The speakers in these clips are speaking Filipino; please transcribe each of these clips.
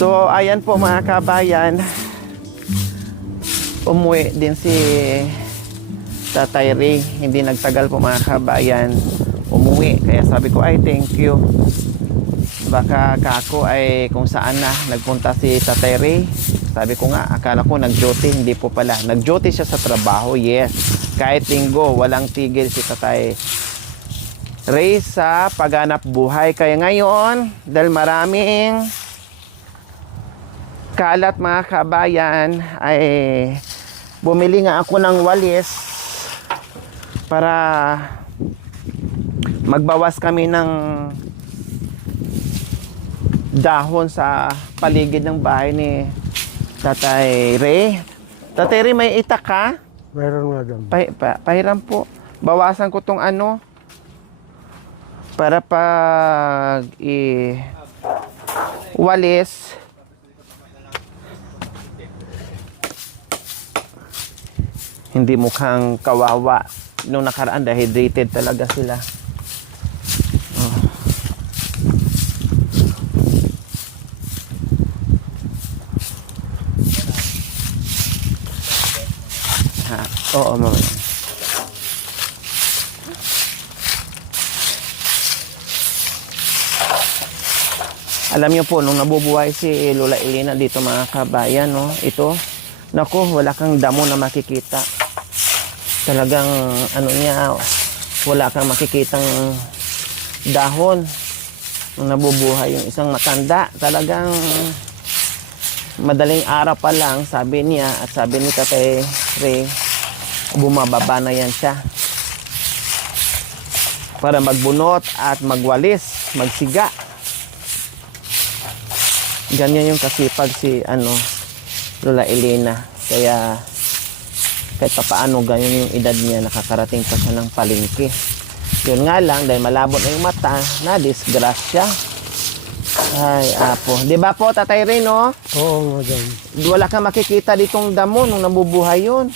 So ayan po mga kabayan, umuwi din si Tatay Ray. Hindi nagtagal po mga kabayan, umuwi. Kaya sabi ko ay thank you. Baka kako ay kung saan na nagpunta si Tatay Ray. Sabi ko nga, akala ko nag-duty. Hindi po pala, nag-duty siya sa trabaho. Yes, kahit linggo walang tigil si Tatay Ray sa paghanap buhay. Kaya ngayon, dahil maraming kalat mga kabayan, ay bumili nga ako ng walis para magbawas kami ng dahon sa paligid ng bahay ni Tatay Ray. Tatay Ray, may itak ka? Mayroon nga dyan. Pahiram po. Bawasan ko tong ano para pag walis hindi mukhang kawawa. Nung nakaraan, dehydrated talaga sila. Oh. Ha, oo, mama. Alam niyo po, nung nabubuhay si Lola Elena dito mga kabayan, no, ito, naku, wala kang damo na makikita. Talagang ano niya, wala kang makikitang dahon nung nabubuhay yung isang matanda. Talagang madaling araw pa lang, sabi niya at sabi ni Tatay Ray, bumababa na yan siya para magbunot at magwalis, magsiga. Ganyan yung kasipag si Lola Elena. Kaya kahit papaano ganyan yung edad niya, nakakarating pa siya ng palengke. Yun nga lang, dahil malabot na yung mata, na-disgrasya. Ay, apo. Di ba po, Tatay Ray, no? Oo nga dyan. Wala kang makikita ditong damo nung nabubuhay yun.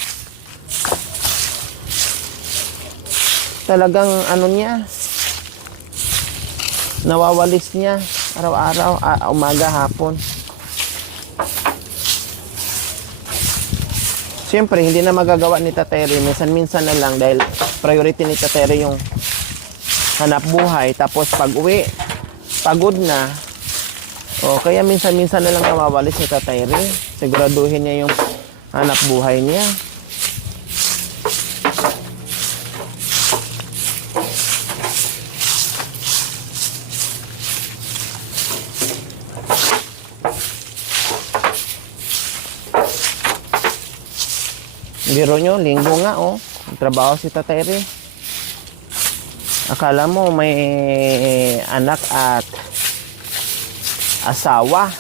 Talagang ano niya, nawawalis niya araw-araw, umaga, hapon. Siyempre, hindi na magagawa ni Tatay Ray. Minsan-minsan na lang dahil priority ni Tatay Ray yung hanap buhay. Tapos pag-uwi, pagod na. O, kaya minsan-minsan na lang nawawalis ni Tatay Ray. Siguraduhin niya yung hanap buhay niya. Biro nyo, linggo nga, oh. Trabaho si Tatay Ray. Akala mo may anak at asawa.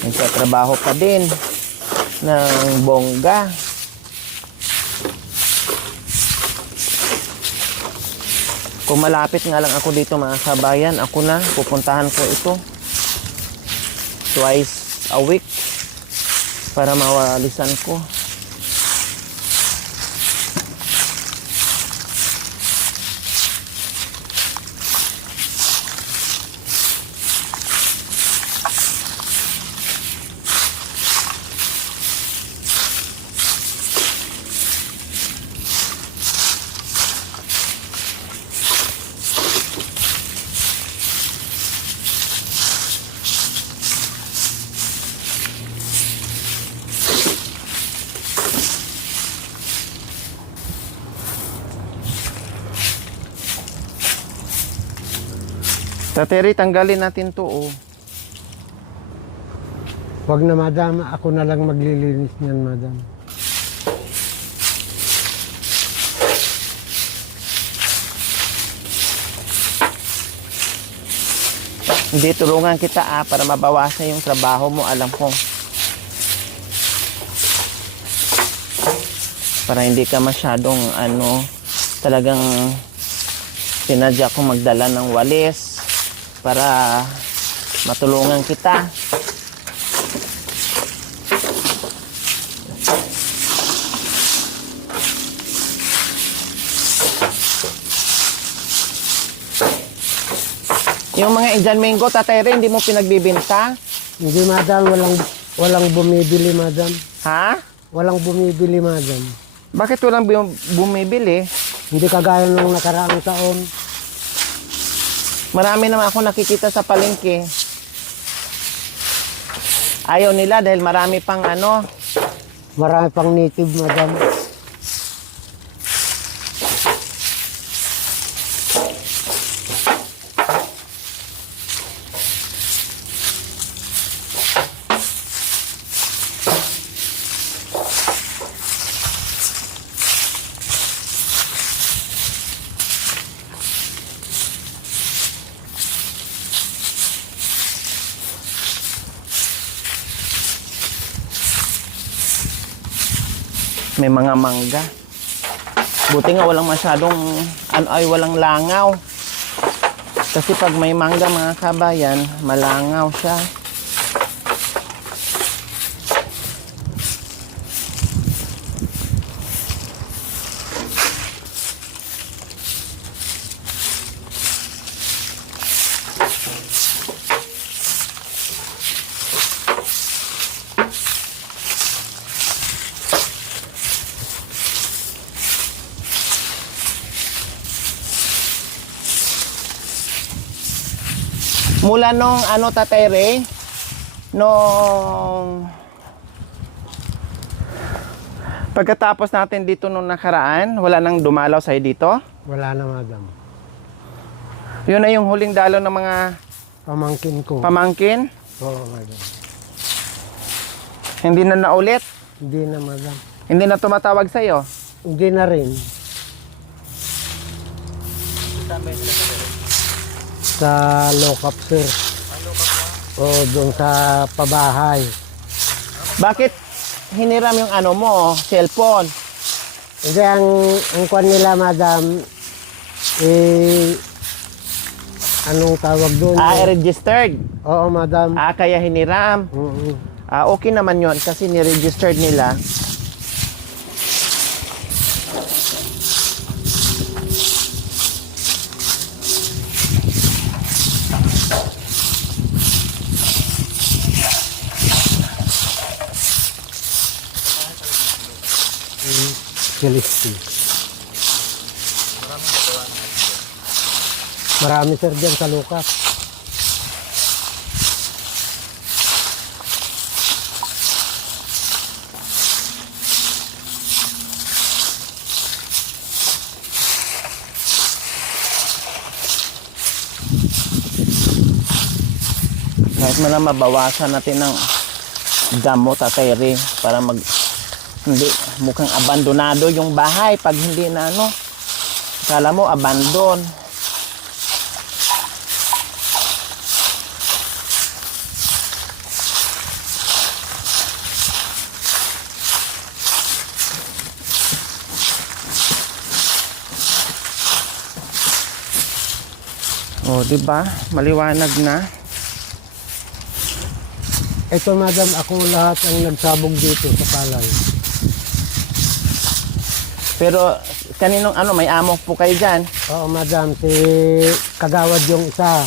Nagtatrabaho pa din ng bongga. Kung malapit nga lang ako dito mga kabayan, ako na, pupuntahan ko ito twice a week para mawalisan ko. Tatay Ray, tanggalin natin to, oh. Wag na, madam. Ako na lang maglilinis niyan, madam. Hindi, tulungan kita para mabawasan yung trabaho mo, alam ko. Para hindi ka masyadong talagang sinadya ko magdala ng walis para matulungan kita. Yung mga Indian mango, Tatay Ray, hindi mo pinagbibinta? Hindi, madam. Walang bumibili, madam. Ha? Walang bumibili, madam. Bakit walang bumibili? Hindi kagaya nung nakaraang taon. Marami naman ako nakikita sa palengke. Ayaw nila dahil marami pang ano. Marami pang native, madam. May mga mangga. Buti nga walang masyadong, walang langaw. Kasi pag may mangga mga kabayan, malangaw siya. Mula nung Tatay Ray, nung pagkatapos natin dito nung nakaraan, wala nang dumalaw sa'yo dito? Wala na, madam. Yun na yung huling dalaw ng mga Pamangkin ko. pamangkin? Oo, madam. Hindi na naulit? Hindi na, madam. Hindi na tumatawag sa'yo? Hindi na rin. Sa lock-up, sir. Oo, doon sa pabahay. Bakit hiniram yung cellphone? Hindi, ang kwan nila, madam, anong tawag doon? Registered. Oo, madam. Kaya hiniram. Oo. Okay naman yon kasi ni-registered nila. Celeste. Marami, sir, dyan sa Lucas. Kahit man lang mabawasan natin ng damo, Tatay Ray, para hindi mukhang abandonado yung bahay pag hindi na akala mo abandon. Di ba? Maliwanag na. Ito, madam, ako lahat ang nagsabog dito sa palay. Pero kaninong may amok po kayo dyan? Oo, madam, si Kagawad yung isa.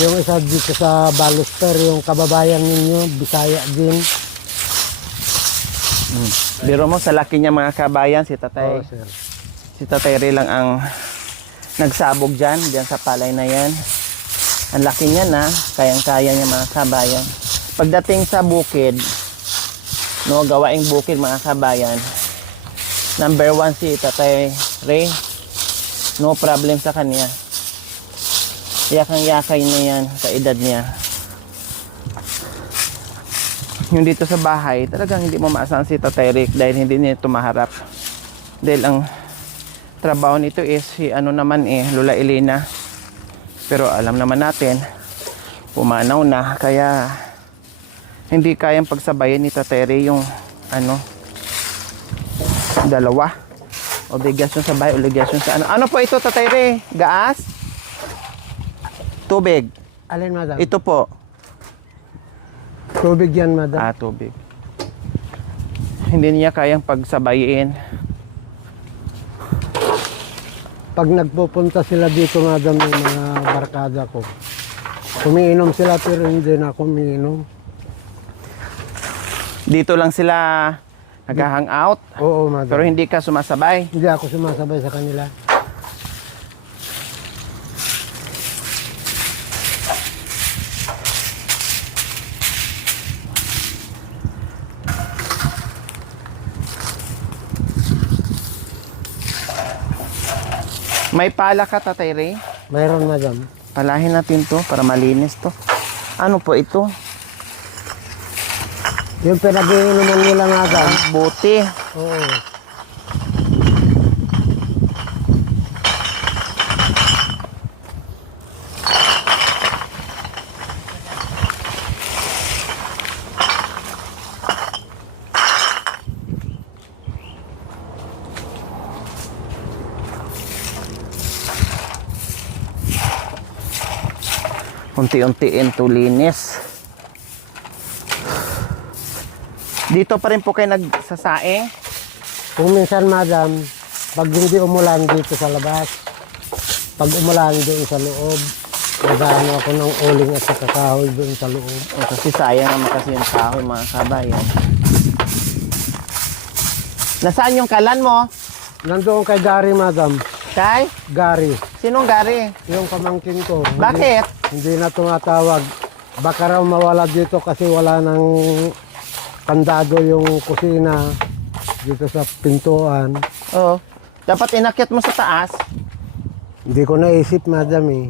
Yung isa dito sa Baluster, yung kababayan ninyo, Bisaya din. Biro mo sa laki niya mga kabayan, si Oo, sir. Tatay Ray lang ang nagsabog dyan sa palay na yan. Ang laki niya na, kayang-kaya niya mga kabayan. Pagdating sa bukid, gawaing bukid mga kabayan, number 1 si Tatay Ray, no problem sa kanya. Yakang-yakay na yan sa edad niya. Yung dito sa bahay, talagang hindi mo maasahan si Tatay Ray dahil hindi niya ito maharap. Dahil ang trabaho nito is si Lola Elena. Pero alam naman natin, pumanaw na, kaya hindi kayang pagsabayan ni Tatay Ray yung dalawa. Obligasyon sa bahay, obligasyon sa ano po ito, Tatay Ray? Gaas? Tubig? Alin, madam? Ito po. Tubig yan, madam. Tubig. Hindi niya kayang pagsabayin. Pag nagpupunta sila dito, madam, yung mga barkada ko, kumiinom sila pero hindi na ako umiinom. Dito lang sila nag-hangout, Oo, madam. pero hindi ka sumasabay. Hindi ako sumasabay sa kanila. May pala ka, Tatay Ray? Mayroon, madam. Palahin natin to para malinis to. Ano po ito? Yung pinag-iinuman nila, madam. Buti. Oo. Unti-untiin to linis. Dito pa rin po kayo nagsasaing? Kung minsan, madam, pag hindi umulan dito sa labas, pag umulan doon sa loob, nagano ako ng uling at saka kahoy doon sa loob. O, kasi sayang naman kasi yung kahoy, mga kabayan. Nasaan yung kalan mo? Nandoon kay Gary, madam. Kay? Gary, Sinong Gary? yung pamangkin ko. Bakit? Hindi na tumatawag. Baka raw mawala dito kasi wala nang kandado yung kusina dito sa pintuan. Oo. Dapat inakyat mo sa taas. Hindi ko naisip, madam eh.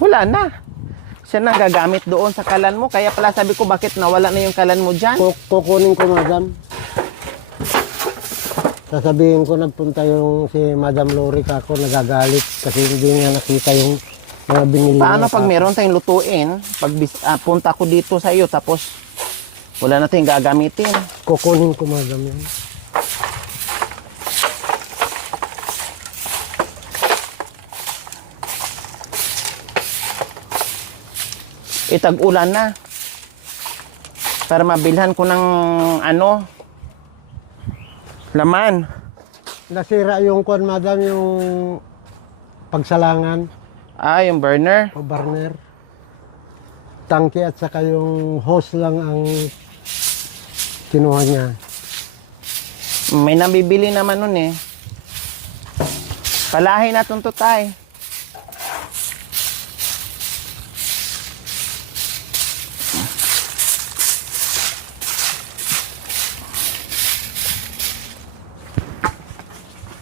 Wala na. Siya na gagamit doon sa kalan mo. Kaya pala sabi ko, bakit nawala na yung kalan mo dyan? Kukunin ko, madam. Sasabihin ko nagpunta yung si Madam Lori kako nagagalit kasi hindi niya nakita yung mga binili Paano niya pag kako. meron tayong lutuin, pag punta ko dito sa iyo, tapos wala na tayong gagamitin. Kukunin ko, madam, yun. Itag-ulan na. Para mabilhan ko ng ano, laman. Nasira yung kon, madam, yung pagsalangan Ah, yung burner. o burner. Tangke at saka yung hose lang ang kinuha niya. May nabibili naman nun eh. Palahin natin to, tay.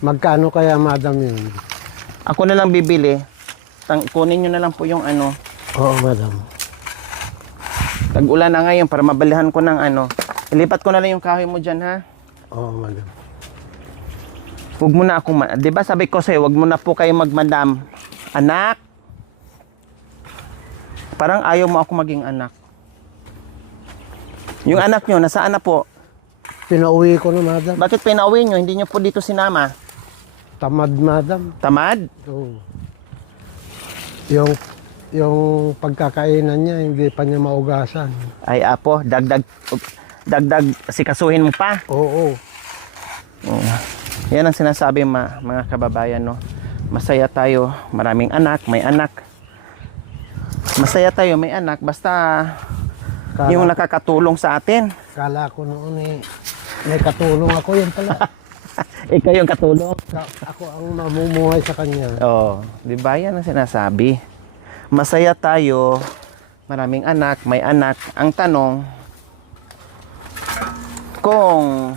Magkano kaya, madam, yun? Ako na lang bibili. Kunin nyo na lang po yung ano. Oo, madam. Tag-ulan na ngayon para mabalihan ko ng ano. Ilipat ko na lang yung kahoy mo dyan, ha? Oo, madam. Huwag mo na ako, di ba sabi ko sa'yo, huwag mo na po kayo magmadam. Anak! Parang ayaw mo ako maging anak. Yung anak nyo, nasaan na po? Pinauwi ko na, madam. Bakit pinauwi nyo? Hindi nyo po dito sinama? Tamad, madam. Tamad? Oo. Yung pagkakainan niya, hindi pa niya maugasan. Ay apo, dagdag sikasuhin mo pa. Oo. Oo. Yan ang sinasabi mga kababayan, no? Masaya tayo, maraming anak, may anak. Masaya tayo, may anak, basta yung nakakatulong sa atin. Kala ko noon eh, may katulong ako, yun pala. Ikaw yung katulong. Ako ang mamumuhay sa kanya. Oo, di ba yan ang sinasabi? Masaya tayo, maraming anak, may anak. Ang tanong, kung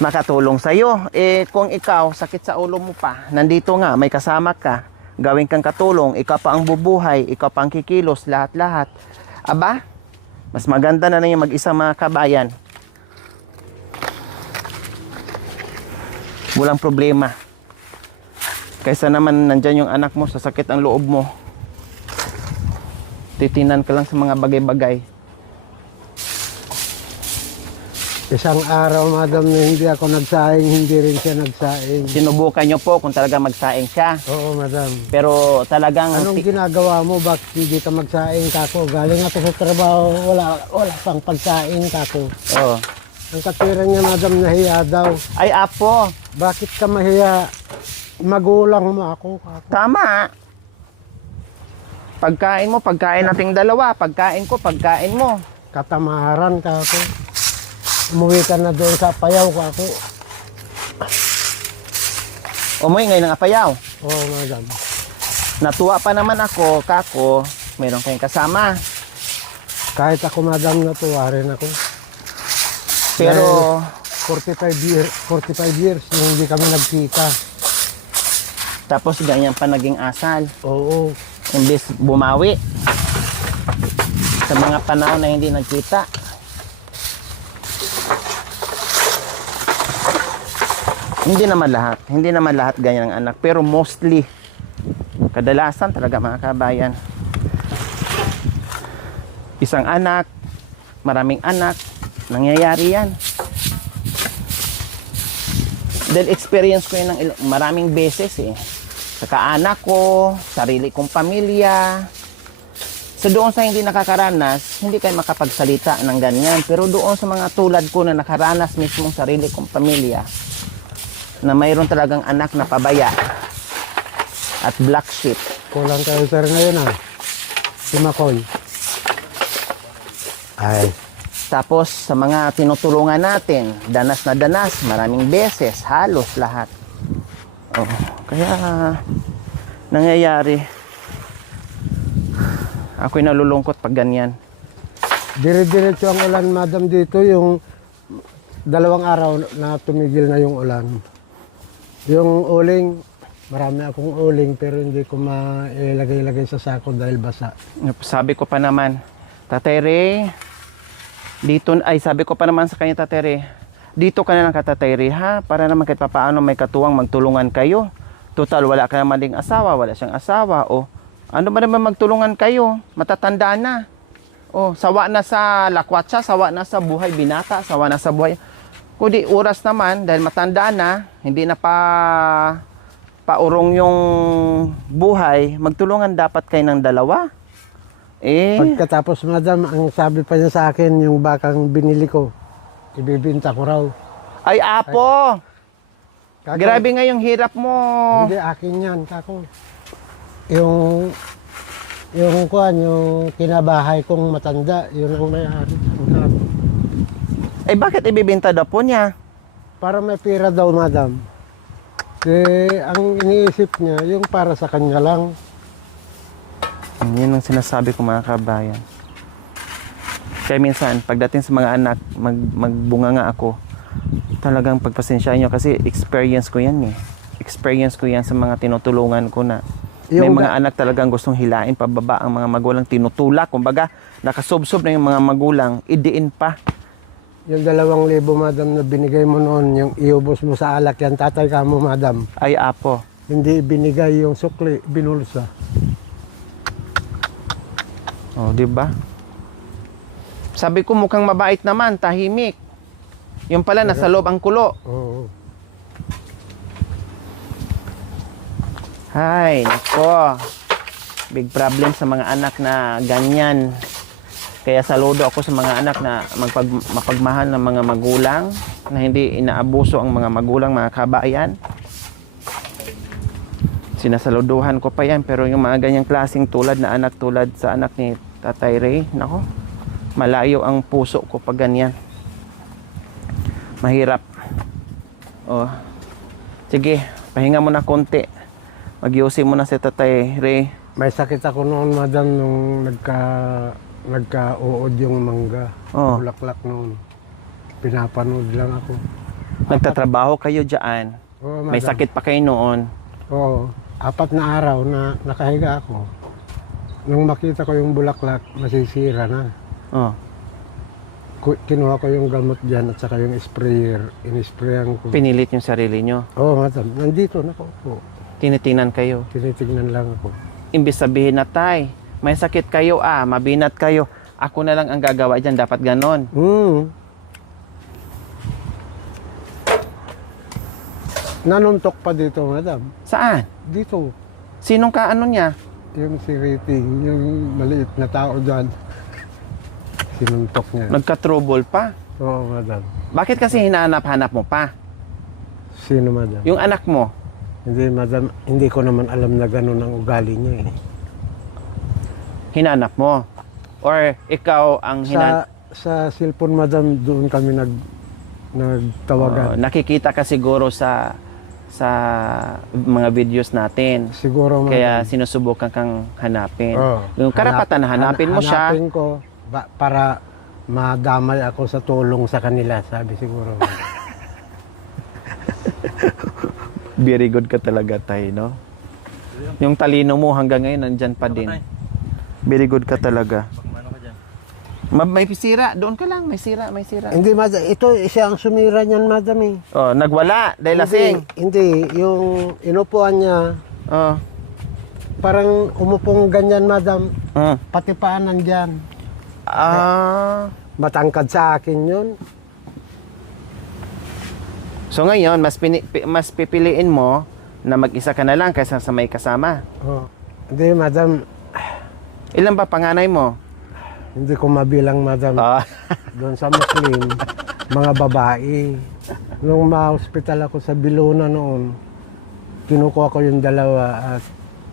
makatulong sa'yo, kung ikaw, sakit sa ulo mo pa, nandito nga, may kasama ka, gawin kang katulong, ikaw pa ang bubuhay, ikaw pa ang kikilos, lahat-lahat. Aba, mas maganda na yung mag-isa mga kabayan. Walang problema. Kaysa naman nandyan yung anak mo, sasakit ang loob mo. Titinan ka lang sa mga bagay-bagay. Isang araw, madam, na hindi ako nagsaing, hindi rin siya nagsaing. Sinubukan nyo po kung talaga magsaing siya. Oo, madam. Pero talagang... Anong ginagawa mo? Bakit hindi ka magsaing, kako? Galing ako sa trabaho, wala pang pagsaing, kako. Oo. Ang katwiran niya, madam, nahiya daw. Ay, apo. Bakit ka mahiya? Magulang mo ako. Tama. Pagkain mo, pagkain nating dalawa. Pagkain ko, pagkain mo. Katamaran ka ako. Umuwi ka na doon sa payaw ko ako. Umuwi ngayon ng apayaw. Oo, madam. Natuwa pa naman ako, kako, mayroon kayong kasama. Kahit ako, madam, natuwa rin ako. Pero, 45 years nung hindi kami nagkita. tapos ganyan pa naging asal. Oo. Imbis bumawi. Sa mga panahon na hindi nagkita. Hindi naman lahat ganyan ang anak. Pero mostly, kadalasan talaga mga kabayan. Isang anak, maraming anak, nangyayari yan. Dahil experience ko yan ng maraming beses eh. Sa kaanak ko, sarili kong pamilya. So doon sa hindi nakakaranas, hindi kayo makapagsalita ng ganyan. Pero doon sa mga tulad ko na nakaranas mismong sarili kong pamilya, na mayroon talagang anak na pabaya at black sheep. Kulang kayo sir ngayon ah. Si Makoy. Ay. Tapos sa mga tinutulungan natin, danas na danas, maraming beses, halos lahat. Oh, kaya nangyayari. Ako'y nalulungkot pag ganyan. Dire-diretso ang ulan, madam, dito. Yung 2 araw na tumigil na yung ulan. Yung uling, marami akong uling pero hindi ko mailagay-lagay sa sako dahil basa. Sabi ko pa naman, Tatay Ray, sabi ko pa naman sa kanya, Tatay Ray, dito ka na lang ka, Tatay Ray, ha? Para naman kahit papaano may katuwang magtulungan kayo. Total, wala ka naman ding asawa, wala siyang asawa. O, ano ba naman magtulungan kayo? Matatanda na. O, sawa na sa lakwatsa, sawa na sa buhay binata, sawa na sa buhay. Kundi oras naman, dahil matanda na, hindi na paurong yung buhay, magtulungan dapat kayo ng dalawa. Eh, Pagkatapos, madam, ang sabi pa niya sa akin, yung bakang binili ko, ibibinta ko raw. ay apo, Kako, grabe nga yung hirap mo. Hindi, akin yan, kako. Yung kinabahay kong matanda, yun ang may-ari. Eh bakit ibibenta daw po niya? Para may pira daw, madam. Ang iniisip niya, yung para sa kanya lang. Yan ang sinasabi ko mga kabayan. Kaya minsan, pagdating sa mga anak, magbunga nga ako, talagang pagpasensyaan nyo kasi experience ko yan eh. Experience ko yan sa mga tinutulungan ko na may mga anak talagang gustong hilain pababa ang mga magulang, tinutulak. Kumbaga, nakasubsob na yung mga magulang, idiin pa. Yung 2,000, madam, na binigay mo noon, yung iubos mo sa alak yan, tatay ka mo, madam. Ay apo, Hindi binigay yung sukli, binulsa. oh, di ba? Sabi ko mukhang mabait naman, tahimik. Yung pala nasa loob ang kulo. Oo. Hay, nako. Big problem sa mga anak na ganyan. Kaya saludo ako sa mga anak na mapagmahal ng mga magulang, na hindi inaabuso ang mga magulang, mga kabayan. Sinasaluduhan ko pa yan, pero yung mga ganyang klaseng tulad na anak, tulad sa anak ni Tatay Ray, nako, malayo ang puso ko pag ganyan. Mahirap. Oh. Sige, pahinga mo na konti. Magyusi mo na si Tatay Ray. May sakit ako noon, madam, nung nagka-uod yung mangga. Oh. Bulaklak noon. Pinapanood lang ako. Nagtatrabaho kayo dyan. Oo, May madam. sakit pa kayo noon. Oo. 4 na araw na nakahiga ako. Nung makita ko yung bulaklak, masisira na. Oh. Kinuha ko yung gamot dyan at saka yung sprayer. In-sprayan ko. Pinilit yung sarili nyo. Oo, madam. Nandito na ako. Tinitingnan kayo. Tinitignan lang ako. Imbis sabihin na, Tay, may sakit kayo, mabinat kayo. Ako na lang ang gagawa dyan. Dapat ganon. Nanuntok pa dito, madam. Saan? Dito. Sinong kaano niya? Yung si Rating, yung maliit na tao dyan. Sinuntok niya. Nagka-trouble pa. Oo, madam. Bakit kasi hinahanap-hanap mo pa? Sino, madam? Yung anak mo, Hindi, madam. Hindi ko naman alam na gano'n ang ugali niya eh. hinanap mo? Or ikaw ang Sa cellphone, madam, doon kami nagtawagan. nakikita ka siguro sa mga videos natin. Siguro, madam. Kaya sinusubukan kang hanapin. Oo. Yung karapatan na hanapin mo siya. Hanapin ko para madamay ako sa tulong sa kanila, sabi siguro. Very good ka talaga, Tay, no? Yung talino mo hanggang ngayon nandyan pa din. Very good ka talaga. May sira, doon ka lang, may sira. Hindi, madam. Ito, siya ang sumira niyan, madam eh. Oh, nagwala dahil lasing. Hindi, yung inupuan niya, Oh. parang umupong ganyan, madam. Mm. Pati paan nandyan. Ah. Matangkad sa akin yun. So ngayon, mas pipiliin mo na mag-isa ka na lang kaysa sa may kasama. Oh. Hindi, madam. Ilan ba panganay mo? Hindi ko mabilang, madam. Ah. Doon sa Muslim, mga babae. Nung ma-hospital ako sa Bilona noon, kinukuha ko yung dalawa at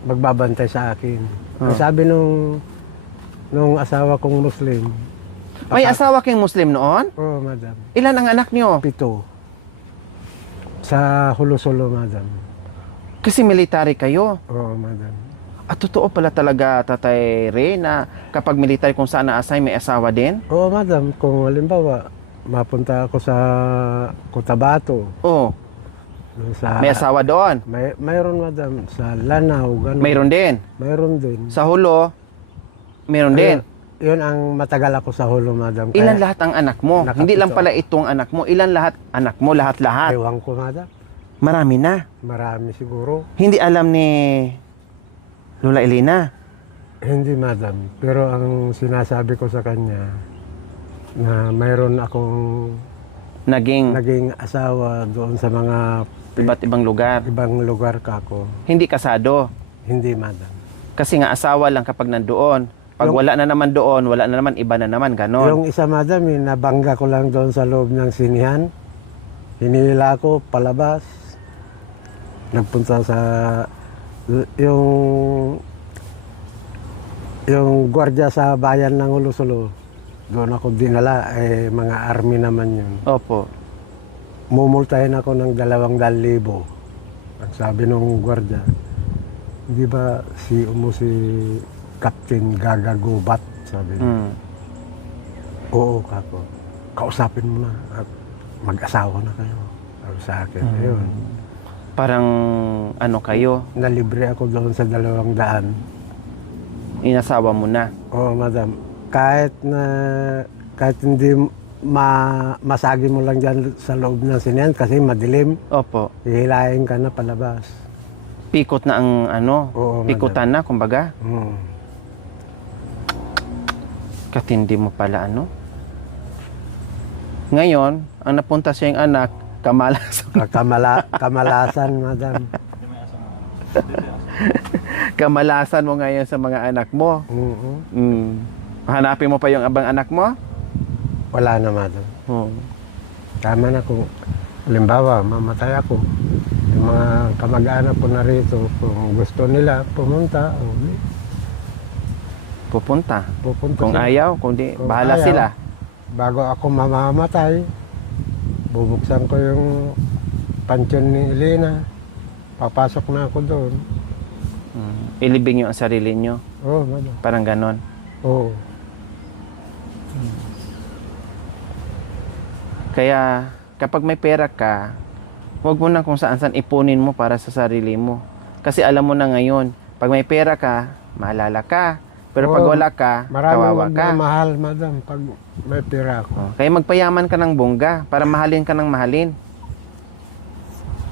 magbabantay sa akin. Ang sabi nung asawa kong Muslim, May asawa kang Muslim noon? oh, madam, Ilan ang anak nyo? 7. Sa Hulo-Sulo, madam. Kasi military kayo. Oo, madam. At totoo pala talaga, Tatay Ray, na kapag military kung saan na-assign, may asawa din? Oo, madam. Kung halimbawa, mapunta ako sa Cotabato. Oo. May asawa doon? Mayroon, madam. Sa Lanao, gano'n. Mayroon din? Mayroon din. Sa Hulo, mayroon din? Yun ang matagal ako sa Hulo, madam. Ilan lahat ang anak mo? Nakapito. Hindi lang pala itong anak mo. Ilan lahat anak mo? Lahat-lahat? Ewan ko, madam. Marami na. Marami siguro. Hindi alam ni Lola Elena. Hindi, madam. Pero ang sinasabi ko sa kanya, na mayroon akong naging asawa doon sa mga Iba't ibang lugar. ibang lugar ka ako. Hindi kasado. Hindi, madam. Kasi nga asawa lang kapag nandoon. Pag wala na naman doon, wala na naman, iba na naman, ganon. Yung isa, madam, nabangga ko lang doon sa loob ng sinihan. Hinila ko palabas. Nagpunta sa yung gwardiya sa bayan ng Hulo-Sulo. Doon ako dinala, mga army naman yun. Opo. Mumultahin ako ng 200,000. Ang sabi nung gwardiya, di ba si Captain Gagagubat, sabi niya. Mm. Oo, kako. Kausapin mo na at mag-asawa na kayo. Sabi sa akin, ayun. Parang ano kayo, Nalibre ako doon sa 200. inasawa mo na. Oo, madam. Kahit hindi masagi mo lang dyan sa loob ng sinihan kasi madilim, Opo. hihilahin ka na palabas. Pikot na ang ano, Oo, pikutan na, kumbaga. Mm. Katindi mo pala, ano? Ngayon, ang napunta sa iyong anak, kamalas. Kamalasan, madam. Kamalasan mo ngayon sa mga anak mo. Oo. Mm. Hanapin mo pa yung abang anak mo? Wala na, madam. Oo. Tama na kung halimbawa, mamatay ako. Yung mga kamag-anak ko na rito, kung gusto nila pumunta, Pupunta. pupunta Kung sila. ayaw, kung di, Kung bahala ayaw, sila. Bago ako mamamatay, bubuksan ko yung pansyon ni Elena. Papasok na ako doon. Ilibing nyo ang sarili nyo. Oo, madam. Parang ganon. Oo. Kaya, kapag may pera ka, huwag mo na kung saan-saan ipunin mo para sa sarili mo. Kasi alam mo na ngayon, pag may pera ka, maalala ka. Pero pag Oo, wala ka, Maraming kawawa ka. mahal, madam, pag may pera ako. Oh, kaya magpayaman ka ng bongga para mahalin ka ng mahalin.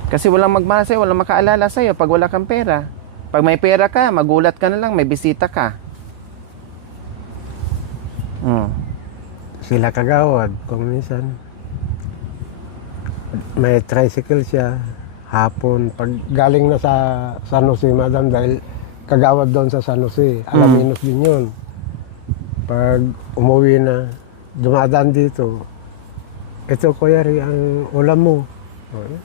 Kasi walang magmahal sa'yo, walang makaalala sa'yo pag wala kang pera. Pag may pera ka, magulat ka na lang, may bisita ka. Sila kagawad, kung minsan. May tricycle siya, hapon. Pag galing na sa San Jose, madam, dahil kagawad doon sa San Jose, Alaminos din yun. Pag umuwi na, dumadaan dito, ito kuya rin ang ulam mo. Oh.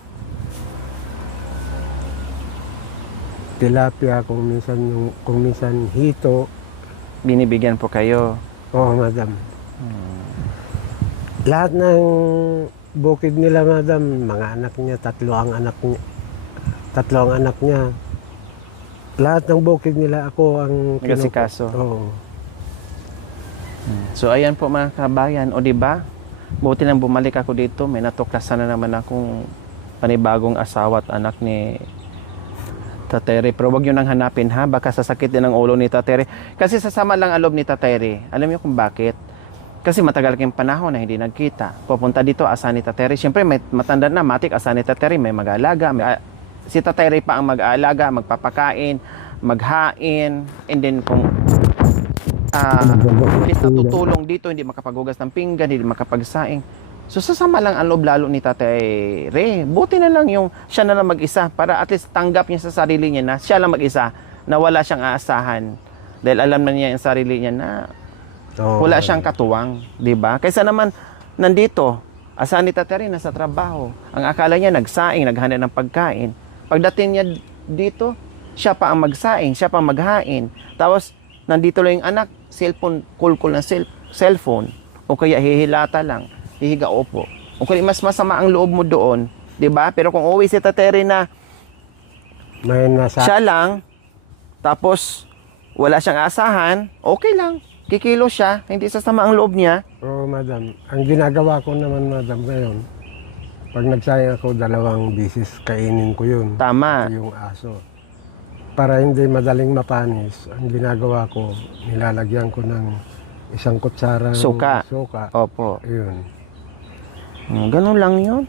Tilapia, kung minsan hito. Binibigyan po kayo. Oo, madam. Lahat ng bukid nila, madam, mga anak niya, tatlo ang anak niya. Lahat ng bukid nila ako ang Nag-asikaso. Oo. So ayan po mga kabayan, o di ba? Buti nang bumalik ako dito, may natuklasan na naman akong panibagong asawa at anak ni Tatere. Pero wag yun nang hanapin ha, baka sasakit din ang ulo ni Tatere. Kasi sasama lang ang loob ni Tatere. Alam niyo kung bakit? Kasi matagal kayong panahon na hindi nagkita. Pupunta dito, asa ni Tatere. Siyempre may matanda na, matik asa ni Tatere, may mag-aalaga. Si Tatere pa ang mag-aalaga, magpapakain, maghain, and then kung imbis na tutulong dito, hindi makapaghugas ng pinggan, hindi makapagsaing. So sasama lang ang loob lalo ni Tatay Ray. Buti na lang yung siya na lang mag-isa para at least tanggap niya sa sarili niya na siya lang mag-isa, na wala siyang aasahan. Dahil alam na niya yung sarili niya na wala siyang katuwang, di ba? Kaysa naman nandito, asahan ni Tatay Ray nasa trabaho. Ang akala niya nagsaing, naghanda ng pagkain. Pagdating niya dito, siya pa ang magsaing, siya pa ang maghain. Tapos nandito lang yung anak, cellphone, call ng cellphone, o kaya hihilata lang, hihiga upo. O kaya mas masama ang loob mo doon, 'di ba? Pero kung uwi si Tateri na may nasa siya lang, tapos wala siyang asahan, okay lang. Kikilo siya, hindi sasama ang loob niya. Oo, madam. Ang ginagawa ko naman, madam, ngayon, pag nagsayang ako, 2 bisis, kainin ko yun. Tama. Yung aso. Para hindi madaling mapanis, ang ginagawa ko, nilalagyan ko ng 1 kutsara Suka. suka. Opo. Yun. Ganun lang 'yun.